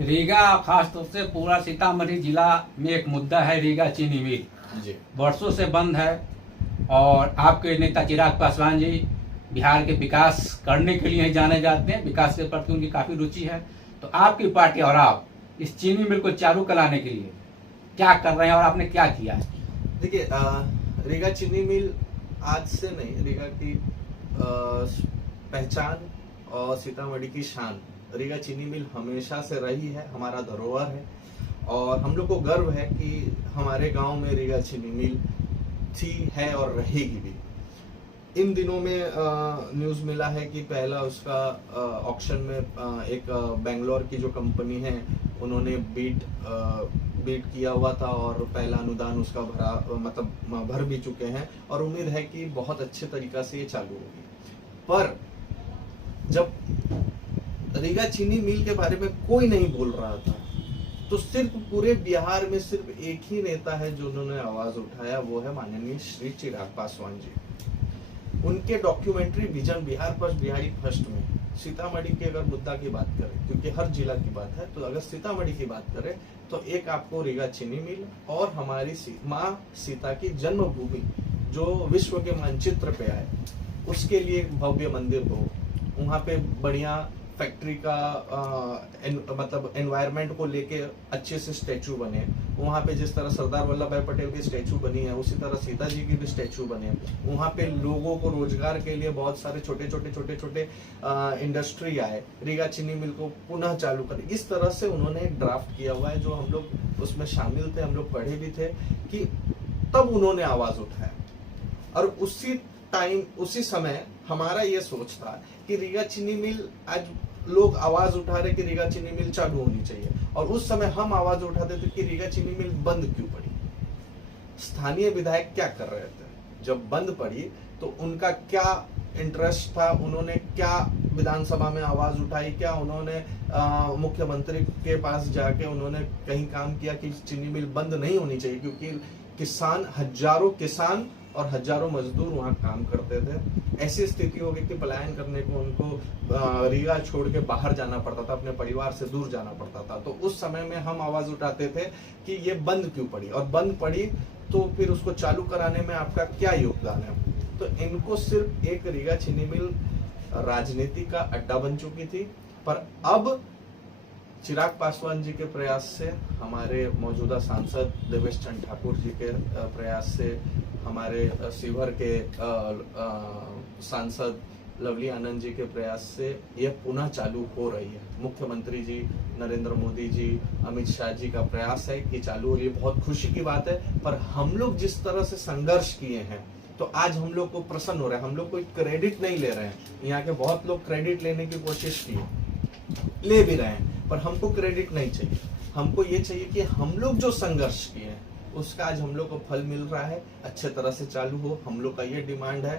रीगा खास तौर से पूरा सीतामढ़ी जिला में एक मुद्दा है रीगा चीनी मिल जी। वर्षों से बंद है और आपके नेता चिराग पासवान जी बिहार के विकास करने के लिए ही जाने जाते हैं, विकास के प्रति उनकी काफी रुचि है। तो आपकी पार्टी और आप इस चीनी मिल को चालू कराने के लिए क्या कर रहे हैं और आपने क्या किया है? देखिए, रीगा चीनी मिल आज से नहीं, रीगा की पहचान और सीतामढ़ी की शान रीगा चीनी मिल हमेशा से रही है, हमारा धरोहर है। और हम लोग को गर्व है कि हमारे गांव में रीगा चीनी मिल थी, है और रहेगी भी। इन दिनों में न्यूज़ मिला है कि पहला उसका ऑक्शन में एक बेंगलोर की जो कंपनी है उन्होंने बीट किया हुआ था और पहला अनुदान उसका भर भी चुके हैं और उम्मीद है कि बहुत अच्छे तरीका से ये चालू होगी। पर जब रीगा चीनी मिल के बारे में कोई नहीं बोल रहा था तो सिर्फ पूरे बिहार में सिर्फ एक ही नेता है जो उन्होंने आवाज उठाया, वो है माननीय श्री चिराग पासवान जी। उनके documentary vision Bihar first Bihari first में सीतामढ़ी के अगर मुद्दा की बात करें, क्योंकि हर जिला की बात है, तो अगर सीतामढ़ी की बात करें तो एक आपको रीगा चीनी मिल और हमारी माँ सीता की जन्मभूमि जो विश्व के मानचित्र पे आए उसके लिए एक भव्य मंदिर हो, वहाँ पे बढ़िया फैक्ट्री का एनवायरनमेंट को लेके अच्छे से स्टैचू बने, वहाँ पे जिस तरह सरदार वल्लभ भाई पटेल की स्टैचू बनी है उसी तरह सीता जी की भी स्टैचू बने। वहाँ पे लोगों को रोजगार के लिए बहुत सारे छोटे छोटे इंडस्ट्री आए, रीगा चीनी मिल को पुनः चालू करें, इस तरह से उन्होंने एक ड्राफ्ट किया हुआ है जो हम लोग उसमें शामिल थे, हम लोग पढ़े भी थे कि तब उन्होंने आवाज उठाया। और उसी समय हमारा ये सोच था कि रीगा चीनी मिल, आज लोग आवाज उठा रहे कि रीगा चीनी मिल चालू होनी चाहिए, और उस समय हम आवाज उठाते थे कि रीगा चीनी मिल बंद क्यों पड़ी। स्थानीय विधायक क्या कर रहे थे जब बंद पड़ी, तो उनका क्या इंटरेस्ट था, उन्होंने क्या विधानसभा में आवाज उठाई, क्या उन्होंने मुख्यमंत्री के पास जाके उन्होंने कहीं काम किया कि चीनी मिल बंद नहीं होनी चाहिए, क्योंकि हजारों किसान और हजारों मजदूर वहां काम करते थे। ऐसी स्थिति हो गई कि पलायन करने को उनको रीगा छोड़ के बाहर जाना पड़ता था, अपने परिवार से दूर जाना पड़ता था। तो उस समय में हम आवाज उठाते थे कि ये बंद क्यों पड़ी, और बंद पड़ी तो फिर उसको चालू कराने में आपका क्या योगदान है। तो इनको सिर्फ एक रीगा चीनी मिल राजनीति का अड्डा बन चुकी थी, पर अब चिराग पासवान जी के प्रयास से, हमारे मौजूदा सांसद देवेश चंद्र ठाकुर जी के प्रयास से, हमारे शिवहर के सांसद लवली आनंद जी के प्रयास से यह पुनः चालू हो रही है। मुख्यमंत्री जी नरेंद्र मोदी जी, अमित शाह जी का प्रयास है कि चालू हो रही है, बहुत खुशी की बात है। पर हम लोग जिस तरह से संघर्ष किए हैं तो आज हम लोग को प्रसन्न हो रहा है, हम लोग कोई क्रेडिट नहीं ले रहे हैं। यहाँ के बहुत लोग क्रेडिट लेने की कोशिश की, ले भी रहे हैं, पर हमको क्रेडिट नहीं चाहिए। हमको ये चाहिए कि हम लोग जो संघर्ष किए हैं उसका आज हम लोग को फल मिल रहा है, अच्छे तरह से चालू हो। हम लोग का ये डिमांड है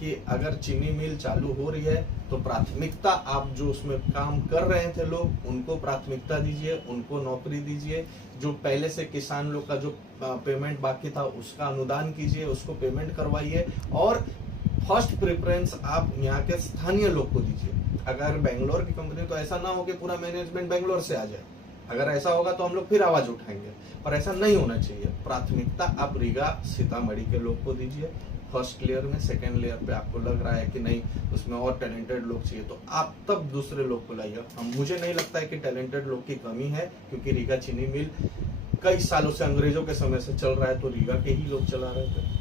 कि अगर चीनी मिल चालू हो रही है तो प्राथमिकता, आप जो उसमें काम कर रहे थे लोग उनको प्राथमिकता दीजिए, उनको नौकरी दीजिए। जो पहले से किसान लोग का जो पेमेंट बाकी था उसका अनुदान कीजिए, उसको पेमेंट करवाइए, और फर्स्ट प्रेफरेंस आप यहाँ के स्थानीय लोग को दीजिए। अगर बेंगलोर की कंपनी, तो ऐसा ना हो कि पूरा मैनेजमेंट बेंगलोर से आ जाए। अगर ऐसा होगा तो हम लोग फिर आवाज उठाएंगे, पर ऐसा नहीं होना चाहिए। प्राथमिकता आप रीगा सीतामढ़ी के लोग को दीजिए फर्स्ट लेयर में। सेकेंड लेयर पे आपको लग रहा है कि नहीं उसमें और टैलेंटेड लोग चाहिए, तो आप तब दूसरे लोग को लाइए। मुझे नहीं लगता है कि टैलेंटेड लोग की कमी है, क्योंकि रीगा चीनी मिल कई सालों से, अंग्रेजों के समय से चल रहा है, तो रीगा के ही लोग चला रहे थे,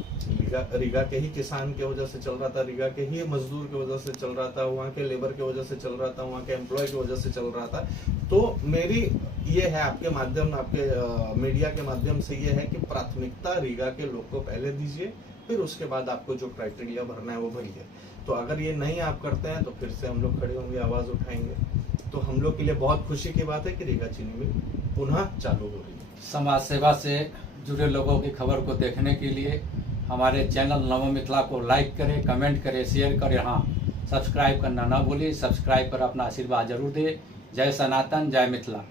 रीगा के ही किसान की वजह से चल रहा था, रीगा के ही मजदूर की वजह से चल रहा था, वहाँ के लेबर की वजह से चल रहा था, वहाँ के एम्प्लॉय की वजह से चल रहा था। तो मेरी ये है आपके माध्यम, आपके मीडिया के माध्यम से ये है कि प्राथमिकता रीगा के लोग को पहले दीजिए, फिर उसके बाद आपको जो क्राइटेरिया भरना है वो भरिए। तो अगर ये नहीं आप करते हैं तो फिर से हम लोग खड़े होंगे, आवाज उठाएंगे। तो हम लोग के लिए बहुत खुशी की बात है कि रीगा चीनी मिल पुनः चालू हो रही है। समाज सेवा से जुड़े लोगों की खबर को देखने के लिए हमारे चैनल नव मिथिला को लाइक करें, कमेंट करें, शेयर करें। हाँ, सब्सक्राइब करना ना भूलिए। सब्सक्राइब कर अपना आशीर्वाद जरूर दें। जय सनातन, जय मिथिला।